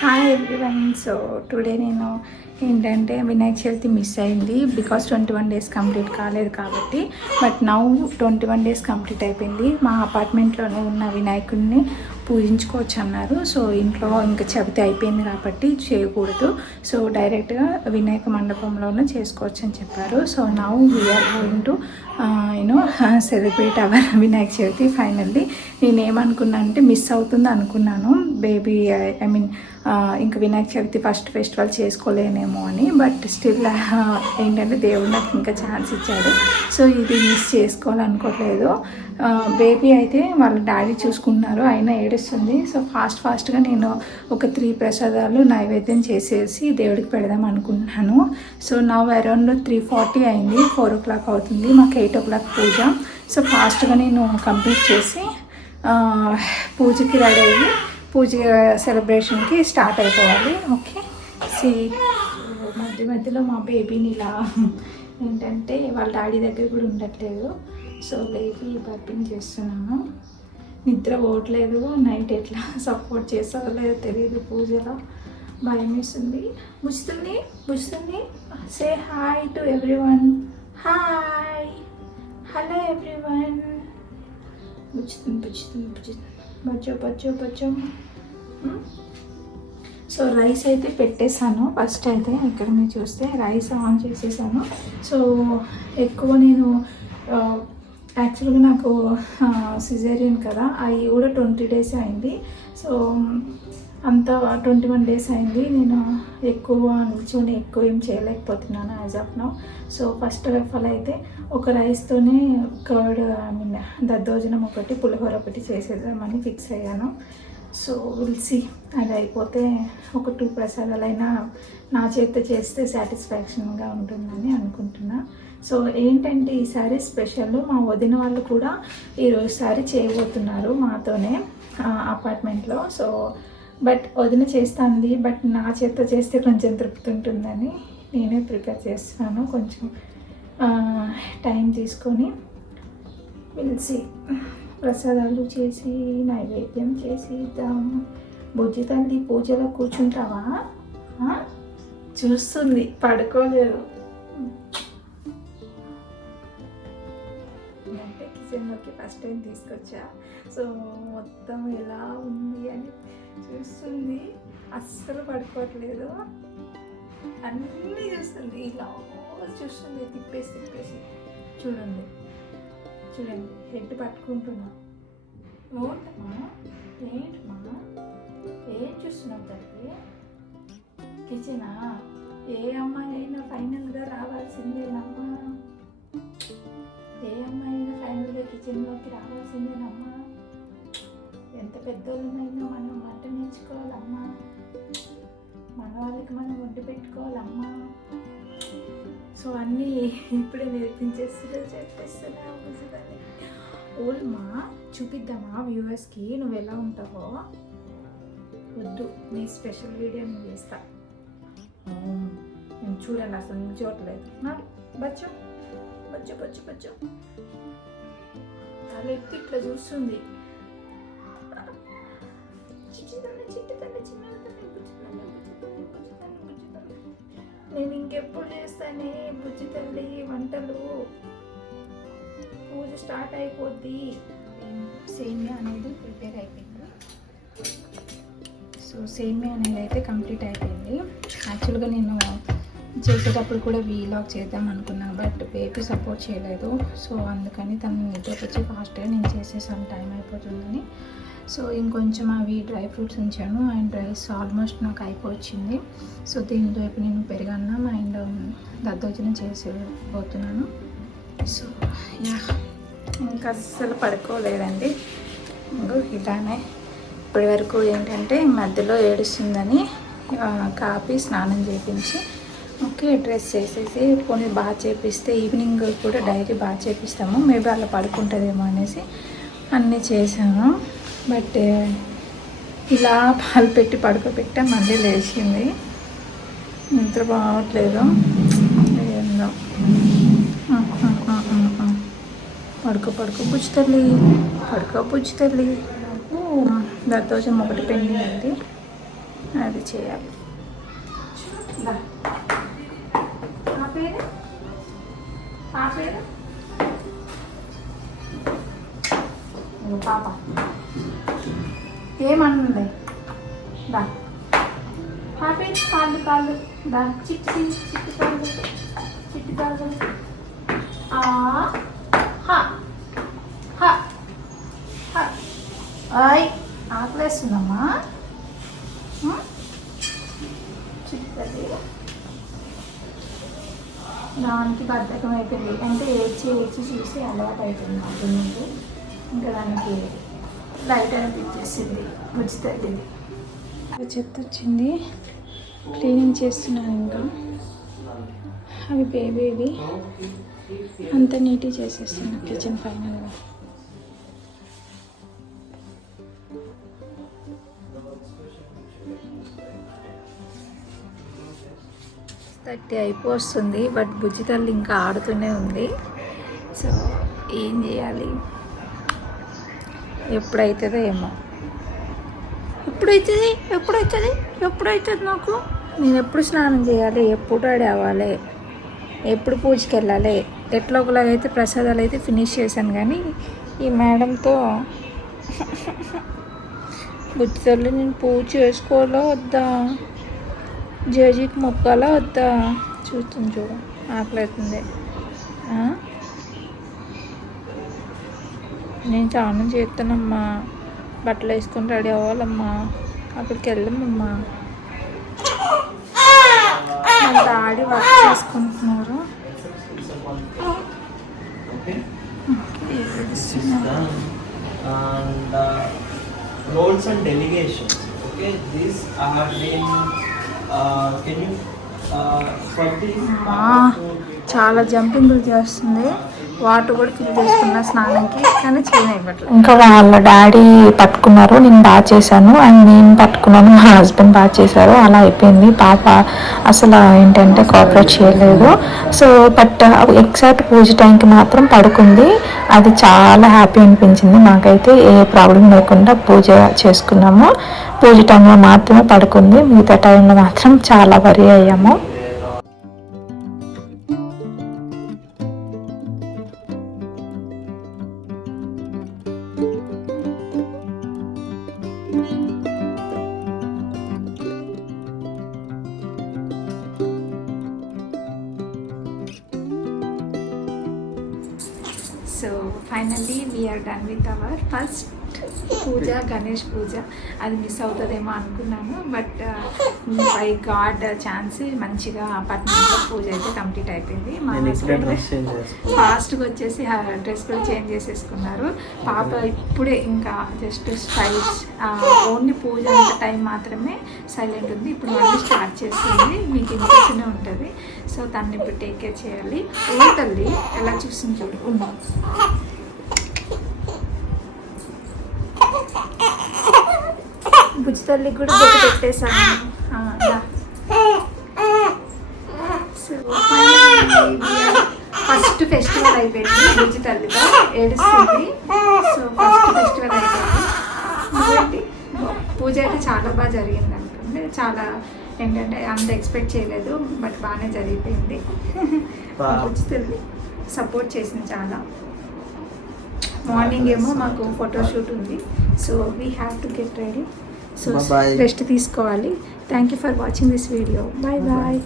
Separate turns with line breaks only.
Hi everyone so today నేను ఏంటంటే Vinayaka Chavithi miss అయింది because twenty one days complete కాలేదు కాబట్టి. But now twenty one days complete అయిపోయింది. మా అపార్ట్మెంట్లోనే ఉన్న వినాయకుడిని పూజించుకోవచ్చు అన్నారు. సో ఇంట్లో ఇంకా చవితి అయిపోయింది కాబట్టి చేయకూడదు. సో డైరెక్ట్గా వినాయక మండపంలోనే చేసుకోవచ్చు అని చెప్పారు. So now we're going to you know celebrate our Vinayaka Chavithi finally నేను అంటే మిస్ అవుతుంది అనుకున్నాను. బేబీ ఐ మీన్ ఇంక వినాయక చవితి ఫస్ట్ ఫెస్టివల్ చేసుకోలేనేమో అని బట్ స్టిల్ ఏంటంటే దేవుడు నాకు ఇంకా ఛాన్స్ ఇచ్చాడు. సో ఇది మిస్ చేసుకోవాలనుకోవట్లేదు బేబీ అయితే వాళ్ళ డాడీ చూసుకుంటున్నారు అయినా ఏడుస్తుంది. సో ఫాస్ట్ ఫాస్ట్గా నేను ఒక త్రీ ప్రసాదాలు నైవేద్యం చేసేసి దేవుడికి పెడదాం అనుకుంటున్నాను. సో నా అరౌండ్ త్రీ ఫార్టీ అయింది ఫోర్ ఓ క్లాక్ అవుతుంది మాకు ఎయిట్ ఓ క్లాక్ పూజ. సో ఫాస్ట్గా నేను కంప్లీట్ చేసి పూజకి రెడీ అయ్యి పూజ సెలబ్రేషన్కి స్టార్ట్ అయిపోవాలి. ఓకే? సి మధ్య మధ్యలో మా బేబీని ఇలా ఏంటంటే వాళ్ళ డాడీ దగ్గర కూడా ఉండట్లేదు. సో బేబీ బర్పింగ్ చేస్తున్నాను. నిద్ర పోవట్లేదు. నైట్ ఎట్లా సపోర్ట్ చేస్తారో లేదో తెలియదు పూజలో. భయం వేస్తుంది. ముస్తుంది ముస్తుంది say hi to everyone hi hello everyone పుచ్చుతుంది పుచ్చుతుంది పుచ్చుతుంది బచ్చో బచ్చో బచ్చో. సో రైస్ అయితే పెట్టేశాను. ఫస్ట్ అయితే ఇక్కడ మీరు చూస్తే రైస్ ఆన్ చేసేసాను. సో ఎక్కువ నేను యాక్చువల్గా నాకు సిజేరియన్ కదా అవి కూడా ట్వంటీ డేస్ అయింది. సో అంత ట్వంటీ వన్ డేస్ అయింది. నేను ఎక్కువ నిల్చొని ఎక్కువ ఏం చేయలేకపోతున్నాను as of now so first of all అయితే ఒక రైస్తోనే కర్డ్ ఐ మీన్ దద్దోజనం ఒకటి పులిహోర ఒకటి చేసేద్దామని ఫిక్స్ అయ్యాను. సో విల్సి అది అయిపోతే ఒక టూ ప్రసాదాలైనా నా చేత చేస్తే సాటిస్ఫాక్షన్గా ఉంటుందని అనుకుంటున్నాను సో ఏంటంటే ఈసారి స్పెషల్ మా వదిన వాళ్ళు కూడా ఈరోజు సారి చేయబోతున్నారు మాతోనే అపార్ట్మెంట్లో సో బట్ వదిన చేస్తుంది బట్ నా చేత చేస్తే కొంచెం తృప్తి ఉంటుందని నేనే ప్రిపేర్ చేస్తున్నాను. కొంచెం టైం తీసుకొని పిలిచి ప్రసాదాలు చేసి నైవేద్యం చేసి ఇద్దాము బుజ్జి తల్లి పూజలో కూర్చుంటావా? చూస్తుంది పడుకోలేదు. కిచెన్లోకి ఫస్ట్ టైం తీసుకొచ్చా. సో మొత్తం ఎలా ఉంది అని చూస్తుంది. అస్సలు పడుకోవట్లేదు. అన్నీ చూస్తుంది. ఇలా చూస్తుంది. తిప్పేసి తిప్పేసి. చూడండి. చూడండి. హెడ్ పట్టుకుంటున్నా. ఏంటమ్మా ఏంటమ్మా? ఏం చూస్తున్నావు తల్లి? కిచెనా? ఏ అమ్మాయి అయినా ఫైనల్గా రావాల్సిందేనమ్మా. ఏ అమ్మాయి ఫైనల్గా రావాల్సిందేనమ్మా ఎంత పెద్దోళ్ళమైనా మనం వంట నేర్చుకోవాలమ్మా. మన వాళ్ళకి మనం వండి పెట్టుకోవాలమ్మా. సో అన్నీ ఇప్పుడే నేర్పించేస్తుందో చెప్పేస్తున్నా ఓల్మా చూపిద్దామా వ్యూవర్స్కి? నువ్వు ఎలా ఉంటావో? వద్దు నీ స్పెషల్ వీడియో నేను చేస్తా. నేను చూడండి అసలు నేను చూడలేదు నా బచ్చు బచ్చు బచ్చు. తల ఎత్తి ఇట్లా చూస్తుంది. నేను ఇంకెప్పుడు చేస్తానే బుజ్జి తల్లి వంటలు. పూజ స్టార్ట్ అయిపోద్ది. సేమియా అనేది ప్రిపేర్ అయిపోయింది. సో సేమియా అనేది అయితే కంప్లీట్ అయిపోయింది. యాక్చువల్గా నేను చేసేటప్పుడు కూడా వీలాగ్ చేద్దాం అనుకున్నాను బట్ బేబీ సపోర్ట్ చేయలేదు. సో అందుకని తను నిద్రకి వచ్చి ఫాస్ట్గా నేను చేసేసాను టైం అయిపోతుందని. సో ఇంకొంచెం అవి డ్రై ఫ్రూట్స్ ఉంచాను అండ్ రైస్ ఆల్మోస్ట్ నాకు అయిపోయింది సో దీనితో ఇప్పుడు నేను పెరుగన్నం అండ్ దద్దోజనం చేసిపోతున్నాను. సో యా ఇంకా అస్సలు పడుకోలేదండి. ఇలానే ఇప్పటి వరకు ఏంటంటే మధ్యలో ఏడుస్తుందని కాపి కాపీ స్నానం చేయించి ఓకే డ్రెస్ వేసేసి పోనీ బాగా చేపిస్తే ఈవినింగ్ కూడా డైరీ బాగా చేపిస్తాము. మేబీ అలా పడుకుంటుందేమో అనేసి అన్నీ చేశాను. బట్ ఇలా పాలు పెట్టి పడుకోబెట్టా మళ్ళీ లేచింది. నిద్ర బాగట్లేదు ఏందో. పడుకో పడుకో బుజ్జి తల్లి. పడుకో బుజ్జి తల్లి. దద్దోజనం ఒకటి పెండింగ్ ఉంది అది చేయాలి. పాప ఏమన్నది దా పాపే కాళ్ళు కాళ్ళు దా చిట్టి చిట్టి కాళ్ళు చిట్టి కాళ్ళు ఆ బద్ధకం అయిపోయింది అంటే ఏడ్చి ఏడ్చి చూసి అలవాటు అయిపోయింది అప్పటి నుండి ఇంకా దానికి లైట్ అనిపించేసింది ఉచితది చెత్త వచ్చింది. క్లీనింగ్ చేస్తున్నాను ఇంకా. అవి బేబీవి అంత నీట్గా చేసేస్తున్నాను కిచెన్ ఫైనల్గా థర్టీ అయిపోతుంది బట్ బుజ్జి తల్లి ఇంకా ఆడుతూనే ఉంది. సో ఏం చేయాలి? ఎప్పుడవుతుందో ఏమో. ఎప్పుడవుతుంది ఎప్పుడవుతుంది ఎప్పుడవుతుంది నాకు? నేను ఎప్పుడు స్నానం చేయాలి? ఎప్పుడు రెడీ అవ్వాలి? ఎప్పుడు పూజకి వెళ్ళాలి? ఎట్లా ఒకలాగైతే ప్రసాదాలు అయితే ఫినిష్ చేశాను కానీ ఈ మేడంతో బుద్ధితల్లి నేను పూజ చేసుకోవాలో? వద్దా? జేజీకి మొక్కాలా వద్దా చూస్తుంది చూడు ఆకలి అవుతుంది? నేను స్నానం చేస్తానమ్మా బట్టలు వేసుకొని రెడీ అవ్వాలమ్మా అక్కడికి వెళ్దామమ్మా మా డాడీ వర్క్ చేసుకుంటున్నారు. ఏడుస్తున్నారు.
and uh, roles and
చాలా జంపింగ్ చేస్తుంది. వాటర్ కూడా ఫిల్ చేసుకున్న స్నానంకి కానీ చేయనివ్వట్లేదు ఇంకా వాళ్ళ డాడీ పట్టుకున్నారు నేను బాగా చేశాను. అండ్ నేను పట్టుకున్నాను మా హస్బెండ్ బాగా చేశారు. అలా అయిపోయింది. పాప అసలు ఏంటంటే కోఆపరేట్ చేయలేదు. సో బట్ ఎగ్జాక్ట్ పూజ టైంకి మాత్రం పడుకుంది. అది చాలా హ్యాపీ అనిపించింది. మాకైతే ఏ ప్రాబ్లం లేకుండా పూజ చేసుకున్నాము. పూజ టైంలో మాత్రమే పడుకుంది. మిగతా టైంలో మాత్రం చాలా వరి అయ్యాము. So finally we're done with our. First పూజ గణేష్ పూజ. అది మిస్ అవుతుందేమో అనుకున్నాను బట్ బై గాడ్ ఛాన్స్ మంచిగా అపార్ట్మెంట్లో పూజ అయితే కంప్లీట్ అయిపోయింది. మా ఫాస్ట్గా వచ్చేసి డ్రెస్ కూడా చేంజ్ చేసేసుకున్నారు. పాప ఇప్పుడే ఇంకా జస్ట్ స్టైల్స్ ఓన్లీ పూజ అంత టైం మాత్రమే సైలెంట్ ఉంది. ఇప్పుడు మళ్ళీ స్టార్ట్ చేస్తుంది. మీకు ఇంట్రెస్ట్నే ఉంటుంది. సో తను ఇప్పుడు టేక్ కేర్ చేయాలి. ఏ తల్లి ఎలా చూస్తుంది చూడు. ఉన్నా బుజ్జి తల్లికి కూడా బొట్టు పెట్టేశాను. ఫస్ట్ ఫెస్టివల్ అయిపోయింది బుజ్జి తల్లితో ఏడుస్తుంది. సో ఫస్ట్ ఫెస్టివల్ అయిపోయింది. పూజ అయితే చాలా బాగా జరిగింది అనుకుంటే చాలా ఏంటంటే అంత ఎక్స్పెక్ట్ చేయలేదు బట్ బాగానే జరిగిపోయింది.
Wow.
బుజ్జి తల్లి సపోర్ట్ చేసింది చాలా. మార్నింగ్ ఏమో మాకు ఫోటోషూట్ ఉంది. So we have to get ready so. Rest తీసుకోవాలి. Thank you for watching this video bye bye